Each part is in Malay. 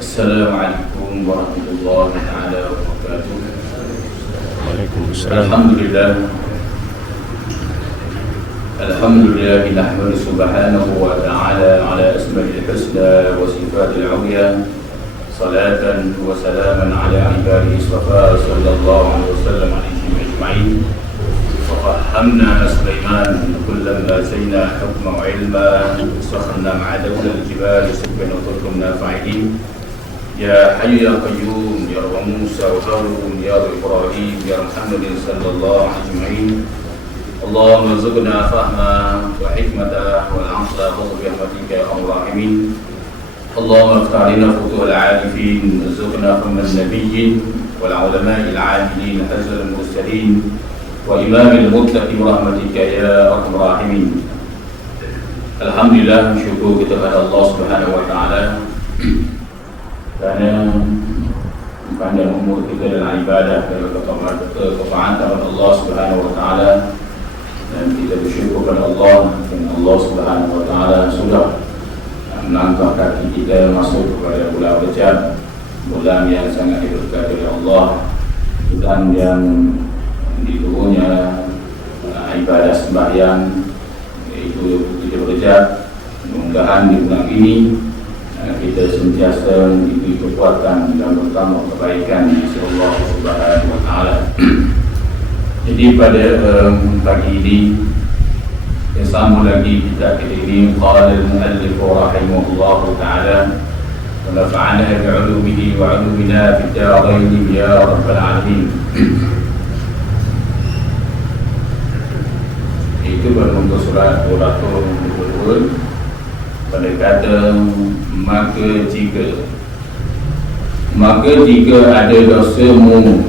Assalamualaikum warahmatullahi taala wabarakatuh. Waalaikumsalam. Alhamdulillah nahmadu subhanahu wa ta'ala ala asma'il husna wa sifatil 'ulya. Salatan wa salaman ala ibadihi safa sallallahu alaihi wasallam alaihim ajma'in. Wa fahamna Sulaiman kullam lazina hukma wa ilma sakharna ma'a dawlal jibali subhanahu wa ta'ala fa'ilin. Ya Hayyu Ya Qayyum Ya Rabb Musa wa Harun Ya Rabb Ibrahim Ya Muhammadin sallallahu alaihi ajma'in. Allahumma rzuqna fahma wa hikmata wal 'aqla bi rahmatika ya arhamar rahimin. Allahumma iftah lana futuhal 'arifin warzuqna fahman nabiyyin wal 'ulama'il 'amilin hazal mursalin wa imamil muttaqin bi rahmatika ya arhamar rahimin. Alhamdulillah, syukur kita kepada Allah Subhanahu wa taala kerana panjang umur kita dalam ibadah dan ketaatan Allah Subhanahu wa taala. Dan kita bersyukur kepada Allah dan Allah Subhanahu wa taala sudah melangkah kaki kita masuk kepada bulan Rajab, bulan yang sangat diberkati oleh Allah, bulan yang diturunnya ibadah sembahyang, iaitu bulan Rajab. Mudah-mudahan di bulan ini kita sentiasa diberi kekuatan dan bertambah kebaikan di sisi Allah Subhanahu wa taala. Jadi pada pagi ini kita sambung lagi kitab ini. Qala al-muallif rahimahullahu ta'ala wa nafa'ana bi'ulumihi wa 'ulumina fid darain ya rabbal alamin. Itu bermuka surat 220 pada kata maka jika ada dosamu,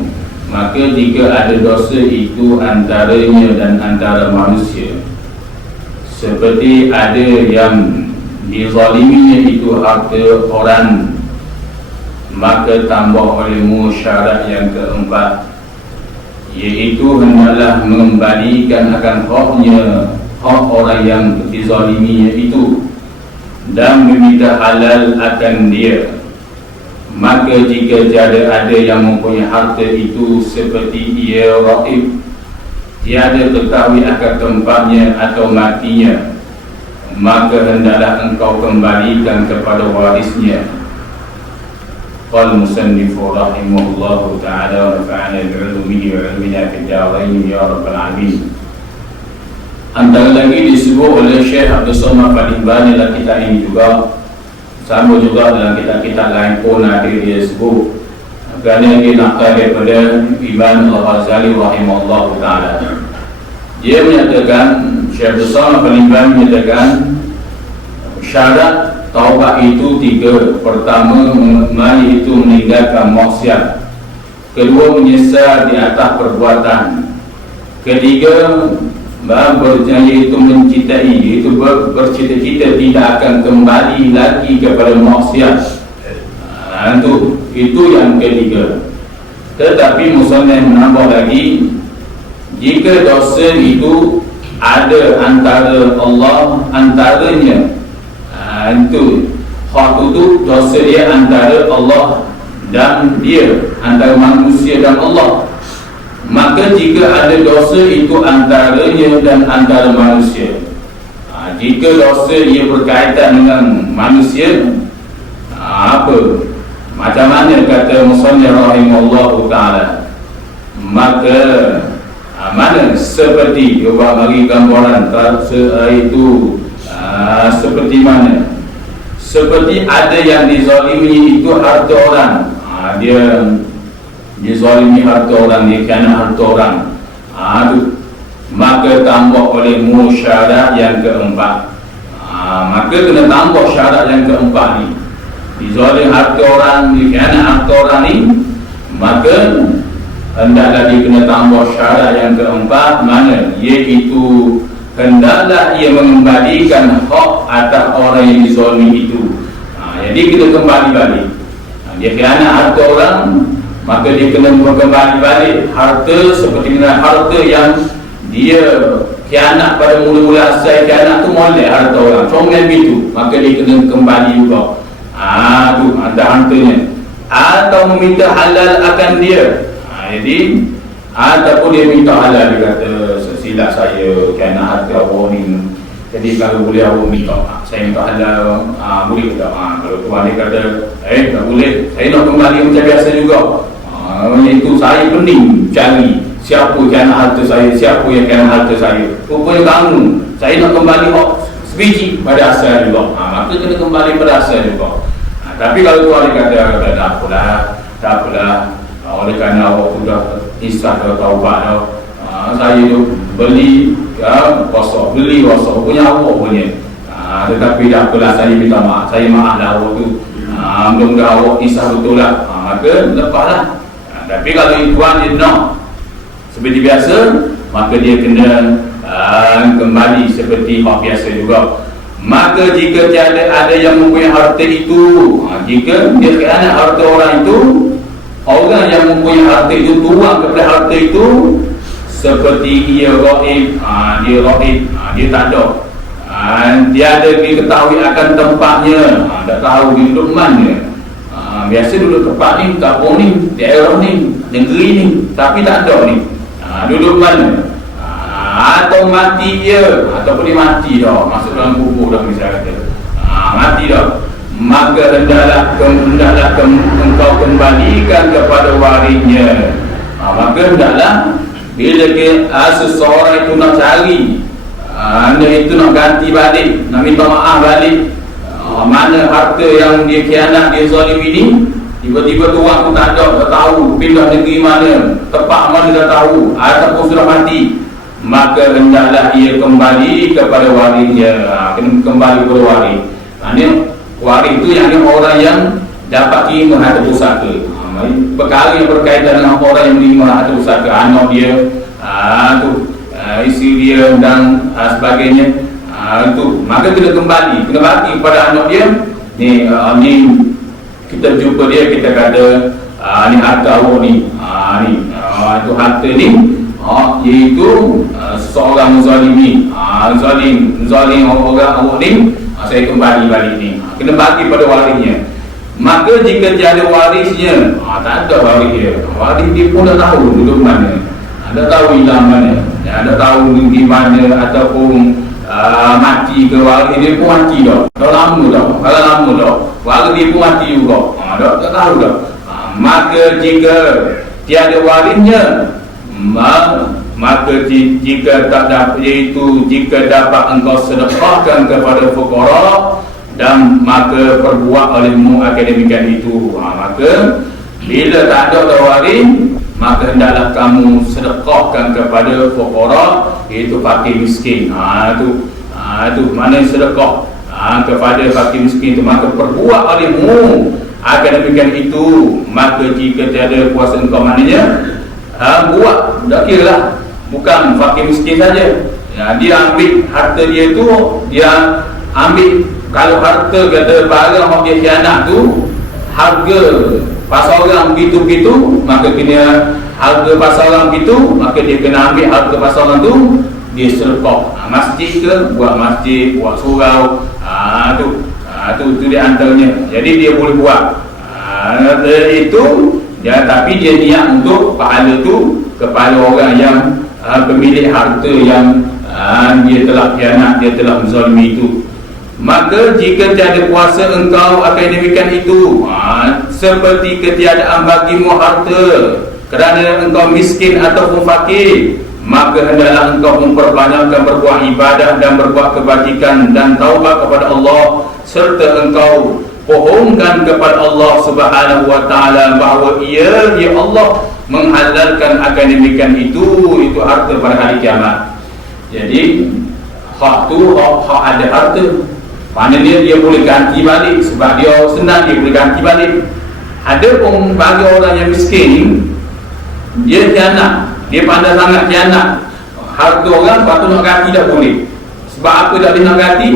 maka jika ada dosa itu antaranya dan antara manusia, seperti ada yang dizaliminya itu harta orang, maka tambah olehmu syarat yang keempat, iaitu hendaklah mengembalikan akan hak orang yang dizaliminya itu dan meminta halal akan dia. Maka jika ada yang mempunyai harta itu seperti ia raib, tiada ketahui akan tempatnya atau matinya, maka hendaklah engkau kembalikan kepada warisnya. Qala musannif rahimahullahu ta'ala wa nafa'ana bi'ulumihi wa 'ilmina fid darain ya rabbal alamin. Antara lagi disebut oleh Syekh Abdul Somad Al-Albani dalam kitab ini juga, sama juga dalam kitab-kitab lain pun ada dia sebut, kerana dia nakal daripada Imam Al-Ghazali rahimahullah ta'ala. Dia menyatakan, Syekh Abdul Somad Al-Albani menyatakan syarat taubat itu tiga. Pertama, mari itu meninggalkan maksiat. Kedua, menyesal di atas perbuatan. Ketiga, berjanji itu mencintai, itu bercita-cita tidak akan kembali lagi kepada maksiat. Itu yang ketiga. Tetapi musannif menambah lagi, jika dosa itu ada antara Allah, antaranya itu hak itu dosa dia antara Allah dan dia, antara manusia dan Allah, maka jika ada dosa itu antaranya dan antara manusia, jika dosa ia berkaitan dengan manusia, macam mana kata musannif rahimahullahu ta'ala, maka mana seperti dia bagi gambaran itu seperti mana, seperti ada yang dizalimi itu harta orang, dia dizalimi harta orang, dia kena harta orang, maka tambah oleh syarat yang keempat. Maka kena tambah syarat yang keempat ni. Dizalim harta orang, dia kena harta orang ni, maka hendaklah dia kena tambah syarat yang keempat, mana iaitu hendaklah ia mengembalikan hak atas orang yang dizalimi itu. Jadi kita kembali balik. Dia kena harta orang, maka dia kena kembali balik harta seperti mana harta yang dia khianat pada mula-mula asal khianat tu molek harta orang, comel gitu, maka dia kena kembali juga. tu hantar hantanya, atau meminta halal akan dia. Jadi ataupun dia minta halal, dia kata silap saya kerana harta awak ni, jadi kalau boleh awak minta, saya minta halal, boleh tak? Kalau tuan dia kata tak boleh, saya nak kembali macam biasa juga. Itu saya pening cari siapa yang kena harta saya, siapa yang kena harta saya. Rupanya kamu, saya nak kembali sebiji pada asal juga. Maka kena kembali pada asal juga. Tapi kalau tuan dia kata tak apalah, oleh kerana awak sudah isah dah, taubat dah, saya tu beli kosong, beli kosong punya awak punya. Tetapi tak apalah, saya minta maaf, saya maaf lah awak tu, mudah-mudahan awak isah betul lah, maka lepaslah. Tapi kalau tuan dia nak seperti biasa, maka dia kena kembali seperti hak biasa juga. Maka jika tiada ada yang mempunyai harta itu, jika dia khianat harta orang itu, orang yang mempunyai harta itu tuang kepada harta itu, seperti ia raib, dia tak ada, tiada diketahui akan tempatnya, tak tahu dia duduk mana. Biasa duduk tempat ni, kampung ni, daerah ni, negeri ni, tapi tak ada ni, duduk mana. Atau mati dia, ataupun dia mati dah, masuk dalam kubur dah misalnya kata, mati dah, maka hendaklah engkau kembalikan kepada warisnya. Maka hendaklah bila seseorang itu nak cari, itu nak ganti balik, nak minta maaf balik, mana harta yang dia khianat, dia zalim ini, tiba-tiba tuan pun tak ada, tak tahu pindah negeri mana, tempat mana dah tahu, ataupun sudah mati, maka hendaklah ia kembali kepada warisnya. Kena kembali kepada waris. Ini waris itu yang orang yang dapat terima harta pusaka. Perkara yang berkaitan dengan orang yang menerima harta pusaka, anak dia, isteri dia dan sebagainya, itu maka kena kembali, kena bagi kepada anak dia. Ni kita jumpa dia, kita kata ni harta awak ni, itu harta ni, iaitu seorang zalimi, zalim orang awak ni, saya kembali balik ni, kena bagi pada warisnya. Maka jika tiada warisnya, tak ada waris dia pun dah tahu duduk mana, dah tahu hilang mana, dah tahu di mana, ataupun mati ke, waris dia pun mati dah lama dah, kalau lama dah waris dia pun mati juga, tak tahu dah. Maka jika tiada warisnya, maka jika tak dapat, iaitu jika dapat engkau sedekahkan kepada fuqara, dan maka perbuat olehmu akan demikian itu. Maka bila tak ada waris, maka hendaklah kamu sedekahkan kepada fuqara, iaitu fakir miskin. Itu mana sedekah kepada fakir miskin itu, maka perbuat olehmu akan demikian itu. Maka jika tiada kuasa engkau, maknanya buat, tak kira lah, bukan fakir miskin saja. Dia ambil harta dia tu, dia ambil, kalau harta kata barang yang dia khianat tu, harga pasaran begitu-begitu, maka kena harga pasaran begitu, maka dia kena ambil harga pasaran tu, dia sedekah. Masjid ke, buat masjid, buat surau, tu dia antaranya. Jadi dia boleh buat itu. Tapi dia niat untuk pahala tu kepada orang yang pemilik harta yang dia telah khianat, dia telah menzalimi itu. Maka jika tiada kuasa engkau akan demikian itu, seperti ketiadaan bagimu harta kerana engkau miskin ataupun fakir, maka hendaklah engkau memperbanyakkan berbuat ibadah dan berbuat kebajikan dan taubat kepada Allah, serta engkau pohonkan kepada Allah Subhanahu wa taala bahawa ia Allah menghalalkan akan demikian itu harta pada hari kiamat. Jadi hak tu hak ada harta, maknanya dia boleh ganti balik, sebab dia senang, dia boleh ganti balik. Ada pun bagi orang yang miskin, dia khianat, dia pandai sangat khianat harta orang, patut nak ganti tak boleh. Sebab apa tak boleh nak ganti?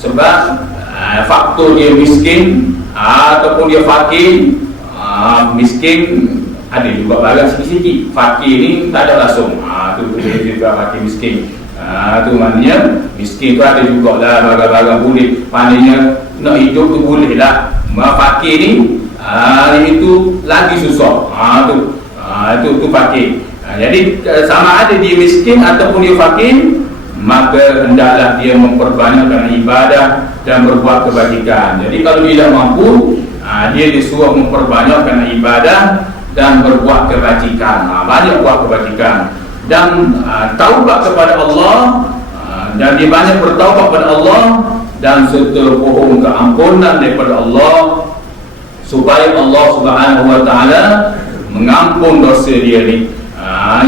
Sebab faktor dia miskin, ataupun dia fakir. Miskin ada juga barang sikit-sikit, fakir ni tak ada langsung, tu dia juga fakir miskin. Tu maknanya miskin tu ada jugalah barang-barang boleh, maknanya nak hidup tu boleh lah, fakir ni itu lagi susah. Itu fakir. Jadi sama ada dia miskin ataupun dia fakir, maka hendaklah dia memperbanyakkan ibadah dan berbuat kebajikan. Jadi kalau dia tidak mampu, dia disuruh memperbanyakkan ibadah dan berbuat kebajikan. Banyak buat kebajikan dan taubat kepada Allah, dan dia banyak bertaubat kepada Allah dan serta mohon keampunan daripada Allah, supaya Allah Subhanahu wa taala mengampun dosa dia ni,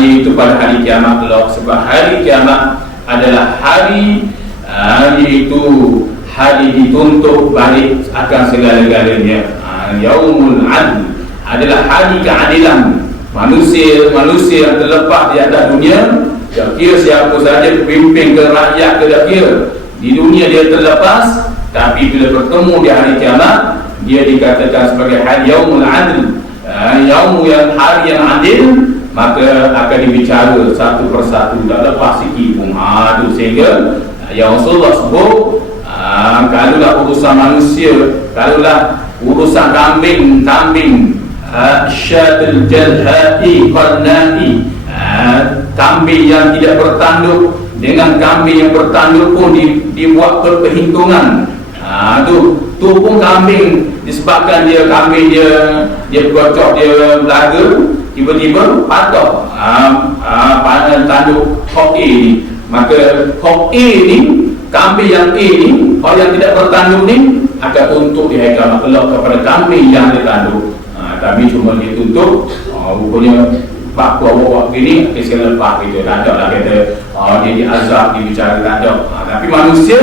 iaitu pada hari kiamat kelak. Sebab hari kiamat adalah hari iaitu hari dituntut balik akan segala-galanya. Yaumul adl adalah hari keadilan. Manusia yang terlepas di atas dunia, tak kira siapa saja, pimpin ke rakyat ke, tak kira, di dunia dia terlepas, tapi bila bertemu di hari kiamat, dia dikatakan sebagai hari yaumul adl, hari yang adil, maka akan dibicara satu persatu, tak lepas sikit pun. Sehingga yang Rasulullah sebut, kalaulah urusan manusia, kalaulah urusan kambing syatul jalhai qarnai, kambing yang tidak bertanduk dengan kambing yang bertanduk pun dibuat perhitungan. Tu pun kambing, disebabkan kambing dia bergocok, dia belaga, tiba-tiba patah pada tanduk hok A ni. Maka hok A ni, kambing yang A ni, orang yang tidak bertanduk ni akan tuntut di haikal kelak kepada kambing yang ditanduk. Tapi cuma dia tuntut, rupanya bak awak gini, saya lepas gitu, tak ada lah kata dia diazab, dibicara, tak ada. Tapi manusia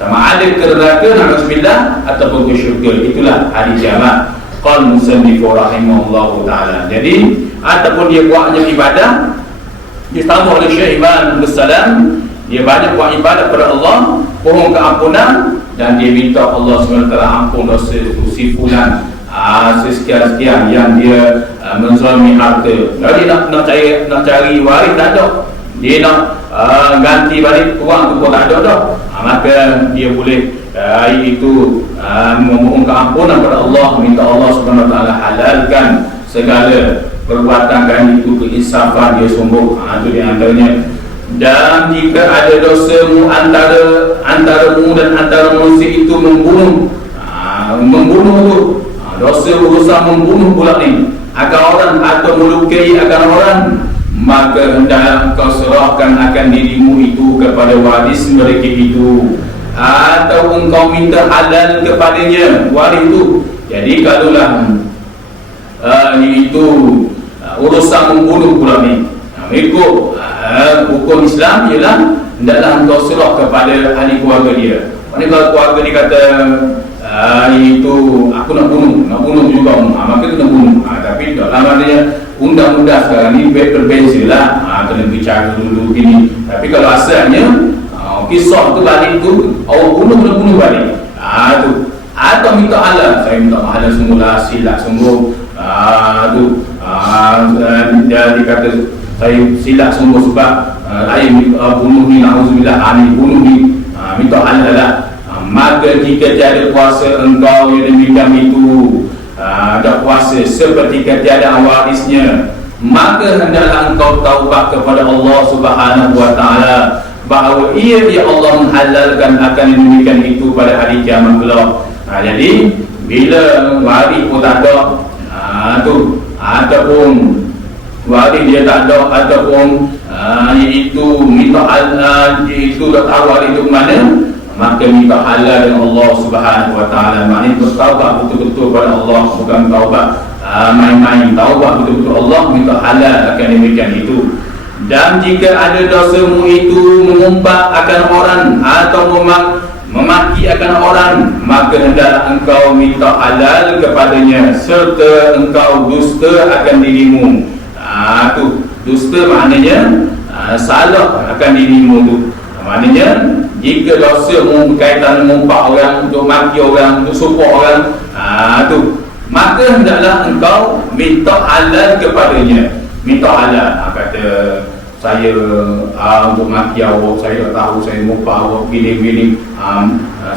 sama ada ke neraka, na'udzubillah, ataupun ke syurga. Itulah hari kiamat. Qal musannifu rahimahullahu ta'ala. Jadi ataupun dia buatnya ibadah, dia tambah oleh Syekh Iman Abdul Salam, dia banyak buat ibadah kepada Allah, mohon keampunan, dan dia minta Allah SWT ampun dosa si fulan, sekian-sekian yang dia menzalimi harta. Jadi nak cari waris, tak ada. Dia nak ganti balik kurang tu pun tak ada dah. Maka dia boleh itu memohon keampunan kepada Allah, minta Allah SWT halalkan segala perbuatan kan itu, keinsafan dia sungguh. Itu di antaranya. Dan jika ada dosamu antaramu dan antara manusia itu membunuh tu, dosa urusan membunuh pula ni, akan orang atau melukai akan orang, maka hendaklah kau serahkan akan dirimu itu kepada waris mereka itu, atau engkau minta halal kepadanya waris itu. Jadi kalaulah itu urusan membunuh pula ni, ikut hukum Islam ialah hendaklah engkau serah kepada ahli keluarga dia. Maksudnya kalau keluarga dia kata itu aku nak bunuh juga, maka kena bunuh. Tapi dalam adanya undang-undang sekarang ni berbeza lah, kena bicara dulu gini. Tapi kalau asalnya kisah tu balik tu, awak kena bunuh balik. Tu atau minta halal, saya minta halal semula, silap sungguh. Dia dikata saya silap sungguh sebab saya bunuh ni, na'udzubillah, bunuh ni, minta halal lah. Maka jika tiada kuasa engkau yang demikian itu, ada kuasa seperti tiada warisnya, maka hendaklah engkau taubat kepada Allah Subhanahu wa taala, bahawa ia Allah menghalalkan akan demikian itu pada hari kiamat kelak. Jadi bila waris pun tak ada, ataupun waris dia tak ada, ataupun iaitu minta halal, iaitu tak tahu waris itu mana, maka minta halal dengan Allah Subhanahu wa taala. Maknanya bertaubat betul-betul kepada Allah, bukan taubat main-main, taubat betul-betul Allah, minta halal akan demikian itu. Dan jika ada dosamu itu mengumpat akan orang atau memaki akan orang, maka hendaklah engkau minta halal kepadanya, serta engkau dusta akan dirimu. Tu dusta maknanya salah akan dirimu tu. Maknanya jika dosa berkaitan mengumpat orang, untuk maki orang, untuk support orang, maka hendaklah engkau minta halal kepadanya. Minta halal. Kata saya untuk maki awak, saya tahu saya mupah awak gini-gini,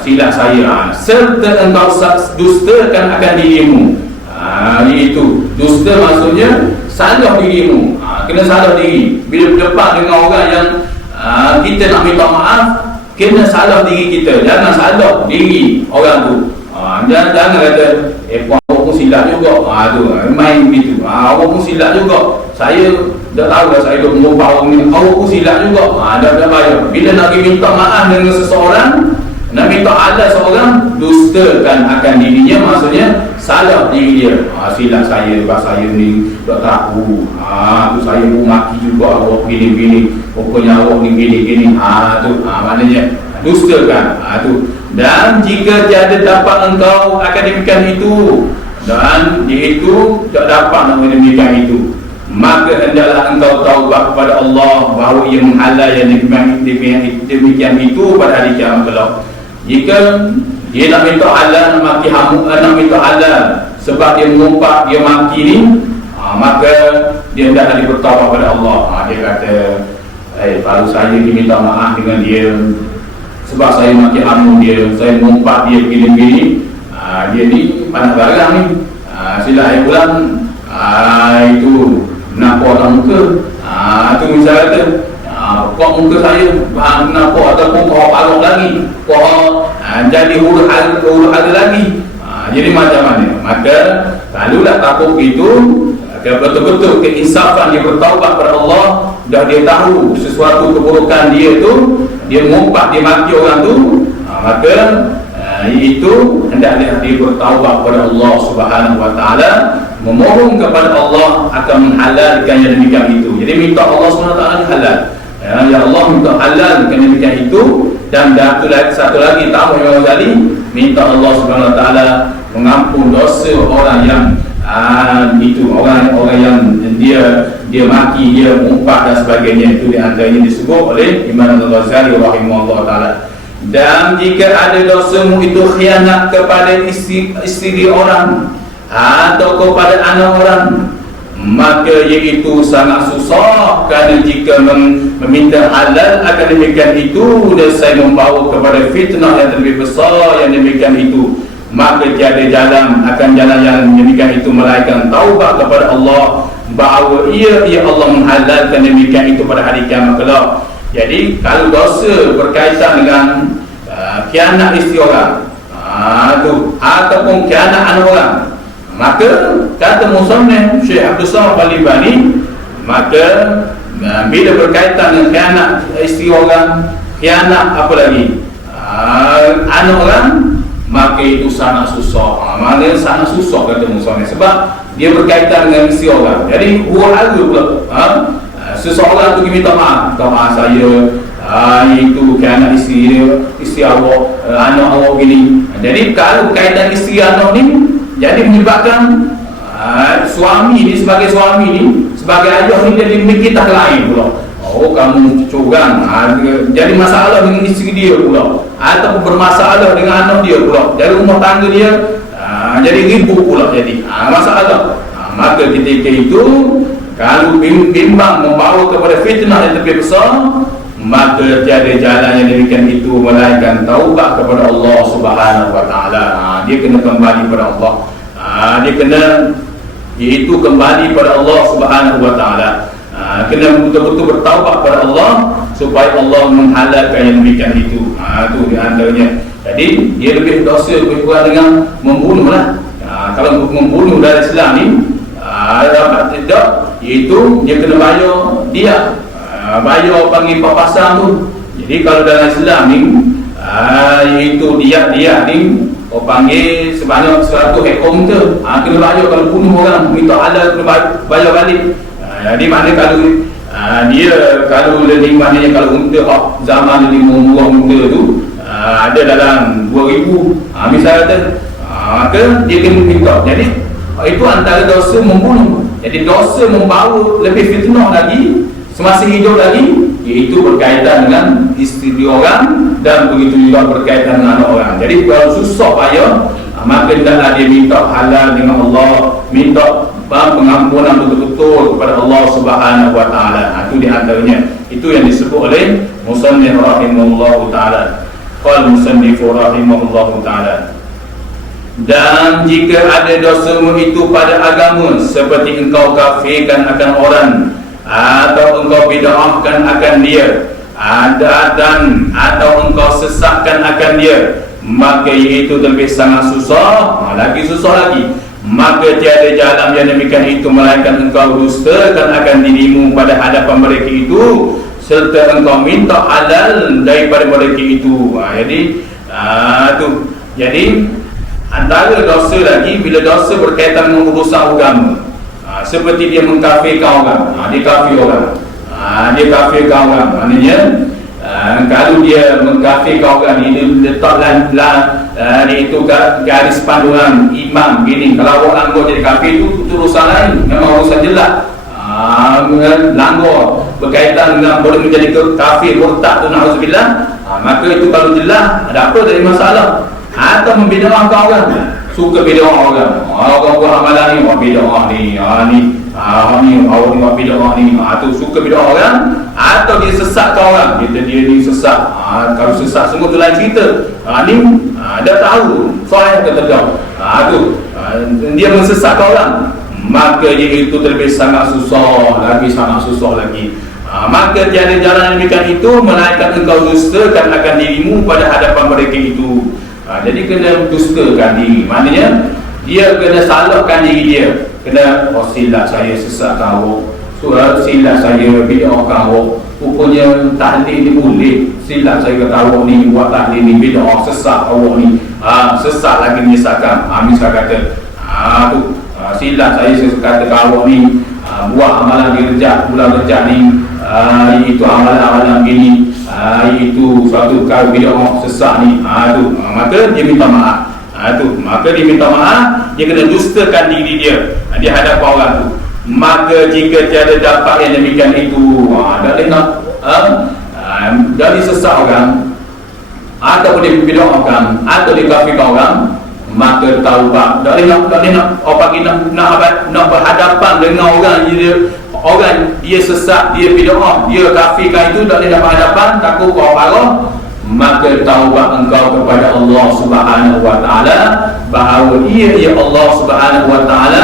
silap saya, serta engkau dustakan akan dirimu. Itu dusta maksudnya salah dirimu, kena salah diri. Bila berdepan dengan orang yang kita nak minta maaf, kena salah diri kita, jangan salah diri orang tu. Jangan kata awak pun silap juga, tu main gitu. Awak pun silap juga, saya dah tahu dah, saya dah mengubah orang ni, awak pun silap juga. Dah bayar. Bila nak minta maaf dengan seseorang, nak minta Allah seorang, dustakan akan dirinya, maksudnya salah diri dia. Silap saya, saya ni tak tahu, tu saya pun maki juga awak gini-gini, pokoknya awak ni gini-gini, tu maknanya dustakan. Tu. Dan jika tiada dapat engkau akan demikian itu, dan itu tak dapat nak demikian itu, maka hendaklah engkau taubat kepada Allah bahawa ia menghalal yang demikian itu pada hari kiamat kelak. Jika dia nak minta halal, nak maki hamu, nak minta halal sebab dia mengumpat, dia maki ni, maka dia hendaklah bertaubat kepada Allah. Dia kata, baru saya diminta maaf dengan dia sebab saya maki hamu dia, saya mengumpat dia begini-begini. Dia ni panas barang ni, silap saya pulang, itu nampak tak muka, tu misal kata, kok muka saya nampak, ataupun kau parok lagi, kau jadi huruf ada lagi. Jadi macam mana? Maka kalaulah takut itu, betul-betul keinsafan, dia bertaubat kepada Allah, dah dia tahu sesuatu keburukan dia tu, dia mengumpat, dia maki orang tu, maka itu hendaklah dia bertaubat kepada Allah Subhanahu wa taala, memohon kepada Allah akan menghalalkan yang demikian itu. Jadi minta Allah Subhanahu wa taala halal. Ya Allah, minta halal yang demikian itu. Dan satu lagi tamu yang Ghazali, minta Allah Subhanahu wa taala mengampun dosa orang yang itu, orang yang dia maki, dia mengumpat dan sebagainya. Itu di antaranya disebut oleh Imam Al-Ghazali rahimahullah taala. Dan jika ada dosamu itu khianat kepada isteri orang atau kepada anak orang, maka iaitu sangat susah, kerana jika meminta halal akan demikian itu, dan saya membawa kepada fitnah yang lebih besar yang demikian itu, maka tiada jalan akan jalan yang demikian itu melainkan taubat kepada Allah bahawa ia Allah menghalalkan demikian itu pada hari kiamat kelak. Jadi kalau dosa berkaitan dengan khianat isteri orang, ataupun khianat anak orang, maka kata musannif Syekh Abdul Samad Al-Albani, maka bila berkaitan dengan khianat isteri orang, khianat apa lagi, anak orang, maka itu sangat susah. Maknanya sangat susah kata musannif, sebab dia berkaitan dengan isteri orang. Jadi huru-hara pula, seseorang tu minta maaf, saya itu khianat isteri awak, anak awak gini. Jadi kalau kaitan isteri anak ni, jadi menyebabkan suami ni sebagai suami ni, sebagai ayah ni, jadi mikir tak lain pula. Oh, kamu curang, jadi masalah dengan isteri dia pula, ataupun bermasalah dengan anak dia pula. Jadi rumah tangga dia jadi ribut pula, jadi masalah. Maka ketika itu, kalau bimbang membawa kepada fitnah yang lebih besar, maka tiada jalan yang demikian itu melainkan taubat kepada Allah Subhanahu wa taala. Dia kena kembali kepada Allah. Dia kena iaitu kembali kepada Allah Subhanahu wa taala. Kena betul-betul bertaubat kepada Allah supaya Allah menghalalkan yang demikian itu. Itu di antaranya. Jadi dia lebih dosa lebih kurang dengan membunuhlah. Kalau membunuh dari Islam ni, tidak, iaitu dia kena bayar dia. Bayar panggil papasang tu. Jadi kalau dalam Islam ni, iaitu dia ni, panggil sebanyak 100 ekor unta, kena bayar. Kalau bunuh orang, minta halal, kena bayar balik. Jadi maknanya kalau lebih, maknanya kalau unta zaman ni murah unta tu ada dalam 2000, misalnya kata, maka dia kena minta. Jadi itu antara dosa membunuh. Jadi dosa membawa lebih fitnah lagi semasa hidup lagi, iaitu berkaitan dengan isteri orang, dan begitu juga berkaitan dengan anak orang. Jadi kalau susah payah, maka hendaklah dia minta halal dengan Allah, minta pengampunan betul-betul kepada Allah Subhanahu wa taala. Itu di antaranya. Itu yang disebut oleh musannif rahimahullahu taala. Qala musannif rahimahullahu taala. Dan jika ada dosamu itu pada agama, seperti engkau kafirkan akan orang, atau engkau bid'ahkan akan dia, dan atau engkau sesatkan akan dia, maka itu lebih sangat susah, lagi susah lagi. Maka tiada jalan yang demikian itu melainkan engkau dustakan akan dirimu pada hadapan mereka itu, serta engkau minta halal daripada mereka itu. Jadi antara dosa lagi, bila dosa berkaitan dengan urusan agama, seperti dia mengkafirkan orang, dia kafir orang, dia kafirkan orang, maknanya kalau dia mengkafirkan orang ini, letaklah itu garis panduan imam gini, kalau orang langgar jadi kafir itu urusan lain, memang urusan jelas. Langgar berkaitan dengan boleh menjadi kafir, murtad tu, na'udzubillah, maka itu kalau jelas, ada apa dari masalah. Atau membida'ahkan orang, suka bida'ah orang, orang buat amalan ni, buat bida'ah ni, orang buat bida'ah ni, tu suka bida'ah orang. Atau dia sesatkan orang, dia ni sesat, kalau sesat semua tu lain cerita. Ni dah tahu soal yang tertegak, dia mensesatkan orang, maka dia itu terlebih sangat susah lagi. Maka tiada jalan demikian itu melainkan engkau dustakan akan dirimu pada hadapan mereka itu. Jadi kena dustakan diri, maknanya dia kena salahkan diri dia, kena silap saya sesatkan awak, silap saya bid'ahkan awak, rupanya tahlil ni boleh, silap saya kata awak ni buat tahlil ni bid'ah, sesat awak ni, sesat lagi misalkan, misalkan kata silap saya kata awak ni buat amalan di bulan rejab ni, itu amalan-amalan gini, itu suatu kau bid'ah sesat ni, maka dia minta maaf. Maka dia minta maaf, dia kena dustakan diri dia di hadapan orang tu. Maka jika tiada dapat yang demikian itu, dari sesat orang, atau dia bid'ahkan, atau dia kafirkan orang, maka taubat. Tak nak berhadapan dengan orang dia sesat, dia bid'ah, dia kafirkan itu, tak boleh berhadapan, takut kau parah, maka taubat engkau kepada Allah Subhanahu wa taala bahawa ia Allah Subhanahu wa taala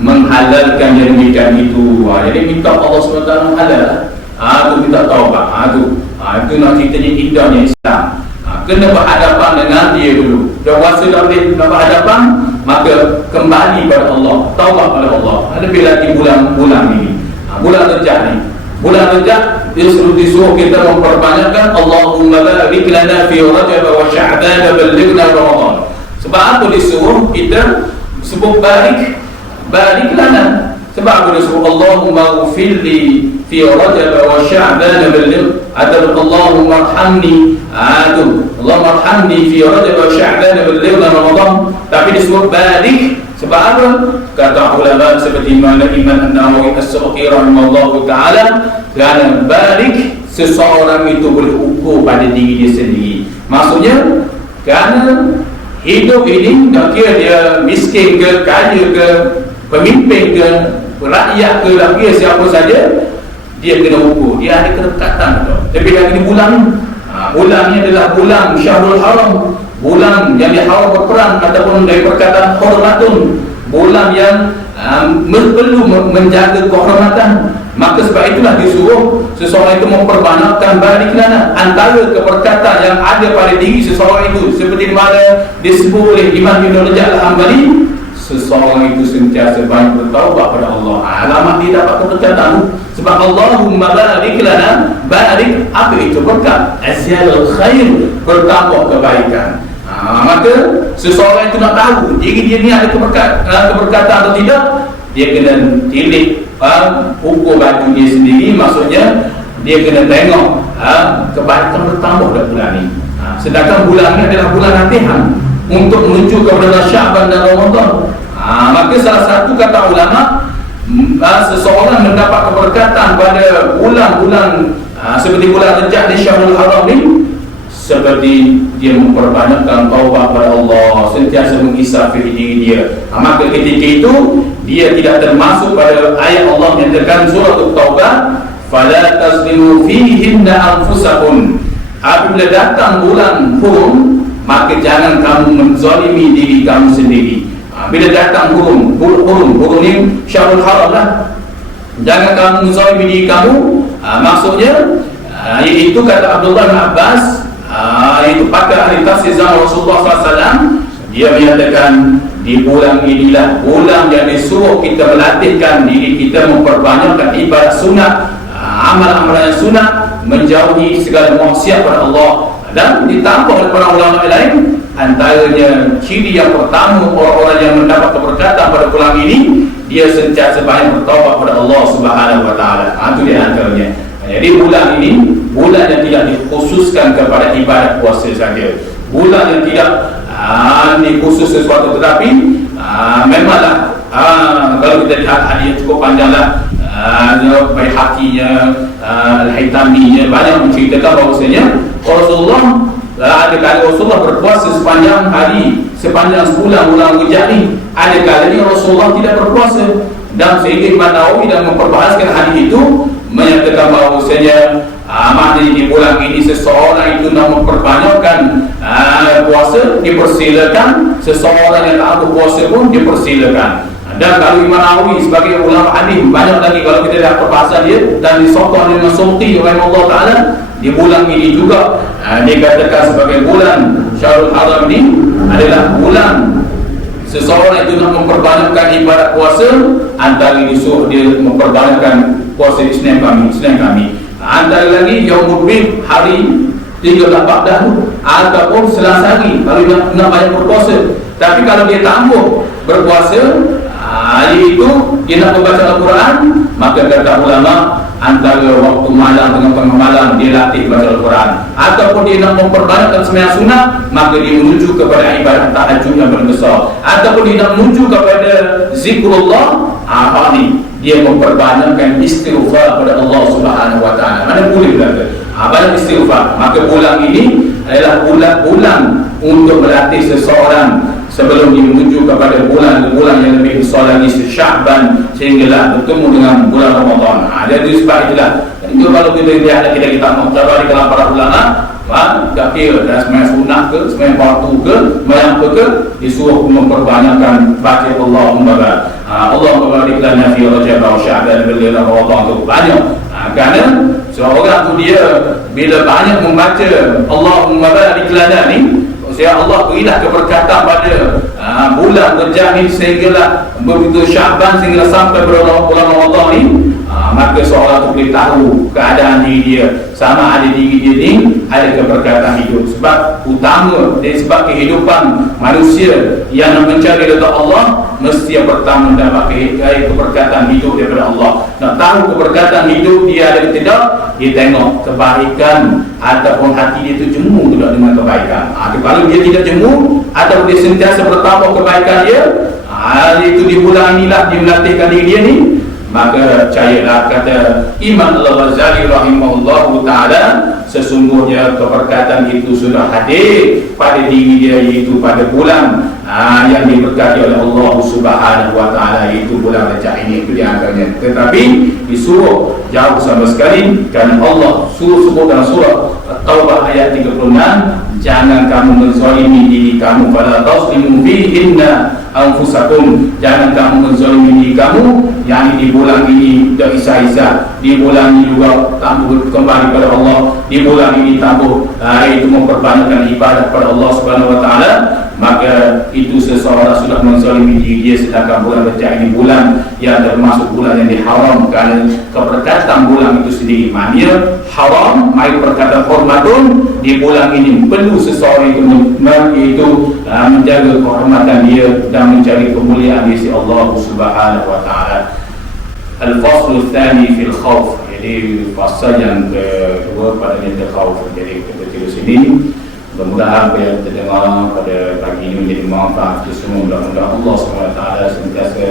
menghalalkan yang demikian itu. Jadi minta Allah Subhanahu wa taala halal, tu minta taubat. Itu nak ceritanya indahnya Islam. Kena berhadapan dengan dia dulu. Dah rasa tak boleh nak berhadapan, maka kembali pada Allah, taubat pada Allah. Lebih lagi bulan ini, bulan Rejab ni. Bulan Rejab disuruh kita memperbanyakkan Allahumma barik lana fi Rajab wa Sya'ban ballighna Ramadan. Sebab apa disuruh kita sebut barik lana? Sebab apa disuruh Allahumma ghfirli fi Rajab wa Sya'ban balligh, atau Allahumma arhamni, Allahumma arhamni fi Rajab wa Sya'ban ballighna Ramadan. Tapi disebut barik sebab apa? Kata ulama seperti Imam An-Nawawi As-Sa'di rahimahullahu taala, kerana barik seseorang itu boleh ukur pada diri dia sendiri. Maksudnya kerana hidup ini, tak kira dia miskin ke, kaya ke, pemimpin ke, rakyat ke, tak kira siapa saja, dia kena ukur, dia ada kedekatan. Tapi lagi di bulan ni, bulan ni adalah bulan Syahrul Haram, bulan yang diharam berperang, ataupun dari perkataan hormatun, bulan yang perlu menjaga kehormatan. Maka sebab itulah disuruh seseorang itu memperbanyakkan balik lana, antara keberkatan yang ada pada diri seseorang itu, seperti mana disebut oleh Imam Ibn Rajab Al-Hambali, seseorang itu sentiasa banyak bertaubat pada Allah. Alamat dia dapat keberkatan. Sebab Allahumma barik lana, barik apa itu berkat? Azyalul khair, bertambah kebaikan. Maka seseorang itu nak tahu diri dia ni ada keberkatan atau tidak, dia kena tilik ukur baju dia sendiri. Maksudnya dia kena tengok kebaikan bertambah dalam bulan ni. Sedangkan bulan ni adalah bulan latihan untuk menuju kepada Sya'ban dan Ramadan. Maka salah satu kata ulama, seseorang mendapat keberkatan pada bulan-bulan seperti bulan Rejab di Syahrul Haram ni, seperti dia memperbanyakkan taubat kepada Allah, sentiasa mengisah diri dia. Maka ketika itu dia tidak termasuk pada ayat Allah yang menyatakan surah At-Taubah, fala tazlimu fihinna anfusakum. Apabila datang bulan hurum, maka jangan kamu menzalimi diri kamu sendiri. Bila datang hurum ni syahrul haram lah, jangan kamu menzalimi diri kamu. Maksudnya iaitu kata Abdullah bin Abbas, itu pakar ahli tafsir zaman Rasulullah SAW, dia menyatakan di bulan inilah bulan yang disuruh kita melatihkan diri kita memperbanyakkan ibadat sunat, amal-amalan sunat, menjauhi segala maksiat kepada Allah. Dan ditambah oleh para ulama lain, antaranya ciri yang pertama orang-orang yang mendapat keberkatan pada bulan ini, dia sentiasa banyak bertaubat kepada Allah Subhanahu wa taala. Itu dia antaranya. Jadi bulan ini bulan yang tidak dikhususkan kepada ibadat puasa saja, bulan yang tidak dikhusus sesuatu, tetapi memanglah kalau kita lihat hadis cukup panjanglah, Baihaqi-nya, Al-Haytami-nya banyak menceritakan bahawasanya Rasulullah ada kali Rasulullah berpuasa sepanjang hari, sepanjang sebulan bulan Rejab ni. Ada kali Rasulullah tidak berpuasa, dan sehingga Imam Nawawi dan memperbahaskan hadis itu menyatakan bahawasanya maknanya di bulan ini seseorang itu nak memperbanyakkan puasa, dipersilakan. Seseorang yang tak berpuasa pun dipersilakan. Dan kalau Imam Nawawi sebagai ulama hadis, banyak lagi kalau kita lihat perbahasan dia, dan disokong oleh Suyuti rahimahullah taala, di bulan ini juga dikatakan sebagai bulan Syahrul Haram ini adalah bulan seseorang itu nak memperbanyakkan ibadat puasa. Antara disuruh dia memperbanyakkan puasa di Senin kami. Antara lagi Yaumul Bid, hari 13 Ba'dah, ataupun Selasa hari kalau nak banyak berpuasa. Tapi kalau dia tangguh berpuasa, hari itu dia nak membaca Al-Quran, maka kata ulama antara waktu malam dengan tengah malam dia latih baca Al-Quran. Ataupun dia nak memperbanyakkan sembahyang sunat, maka dia menuju kepada ibadat tahajud yang berbesar. Ataupun dia nak menuju kepada zikrullah, ni dia memperbanyakkan istighfar kepada Allah Subhanahu wa taala. Mana boleh berkata banyak istighfar. Maka bulan ini adalah bulan untuk melatih seseorang sebelum dia menuju kepada bulan yang lebih besar lagi, Sya'ban, sehinggalah bertemu dengan bulan Ramadan. Jadi sebab itulah, itu kalau kita lihat kita mengcoba di kalangan para ulama, tak kira dah sembahyang sunat ke, sembahyang fardu ke, sembahyang apa ke, disuruh memperbanyakkan baca Allahumma barik. Allahumma barik lana fi Rajab wa Sya'ban bil lailatul Ramadan tu banyak. Kerana seorang tu dia bila banyak membaca Allahumma barik lana ni, ya Allah berilah keberkatan pada bulan Rejab ni, sehinggalah begitu Sya'ban sehingga sampai bulan Ramadan ni, maka seorang tu boleh tahu keadaan diri dia, sama ada diri dia ni ada keberkatan hidup. Sebab utama dari sebab kehidupan manusia yang mencari redha Allah, mesti yang pertama mendapat keberkatan hidup daripada Allah. Nak tahu keberkatan hidup dia ada atau tidak, dia tengok kebaikan ataupun hati dia tu jemu tidak dengan kebaikan. Kalau dia tidak jemu atau dia sentiasa bertambah kebaikan dia, itu di bulan inilah dia melatihkan diri dia ni, maka percayalah, kata Imam Al-Ghazali rahimahullahu ta'ala, sesungguhnya keberkatan itu sudah hadir pada diri dia, iaitu pada bulan yang diberkati oleh Allah Subhanahu wa ta'ala, iaitu bulan Rajab ini. Itu diantaranya. Tetapi disuruh jauh sama sekali, kerana Allah suruh sebut dalam surah Taubah ayat 36, jangan kamu menzalimi diri kamu, fala tazlimu fihinna anfusakum, jangan kamu menzalimi diri kamu, yang di bulan ini tidak isa-isa, di bulan ini juga tambah kembali kepada Allah, di bulan ini tambah itu memperbanyakkan ibadah kepada Allah Subhanahu wa taala, maka itu seseorang sudah menzalimi diri dia. Sedangkan bulan Rajab ini bulan yang termasuk bulan yang diharamkan keberkatan bulan itu sendiri. Maknanya haram, mari perkataan hormatun, di bulan ini perlu seseorang itu menjaga kehormatan dia dan mencari kemuliaan di sisi Allah Subhanahu wa taala. Al-faslu tsani fil khauf, jadi fasal yang kedua pada niat khauf. Jadi kita tulis sini, mudah-mudahan apa yang kita dengar pada pagi ini menjadi manfaat untuk semua. Mudah-mudahan Allah SWT sentiasa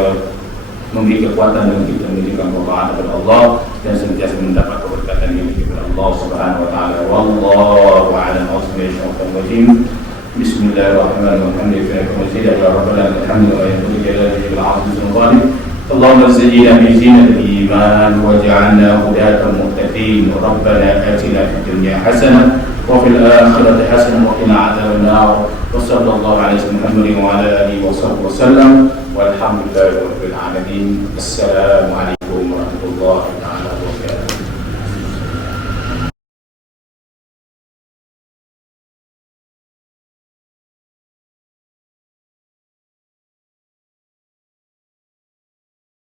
memberi kekuatan dan kita memberikan keberkatan kepada Allah, dan sentiasa mendapat keberkatan yang diberikan Allah. Allah Subhanahu wa taala. Wallahu a'lam bishawab. Bismillahirrahmanirrahim. Ya Rabbana alhamdulillah wa jalalihi al-'azim al-ghalib. اللهم زينا بزينة الإيمان واجعلنا هداة مهتدين. ربنا آتنا في الدنيا حسنة وفي الآخرة حسنة وقنا عذاب النار. وصلى الله على سيدنا محمد وعلى آله وصحبه وسلم والحمد لله رب العالمين. السلام عليكم ورحمة الله تعالى.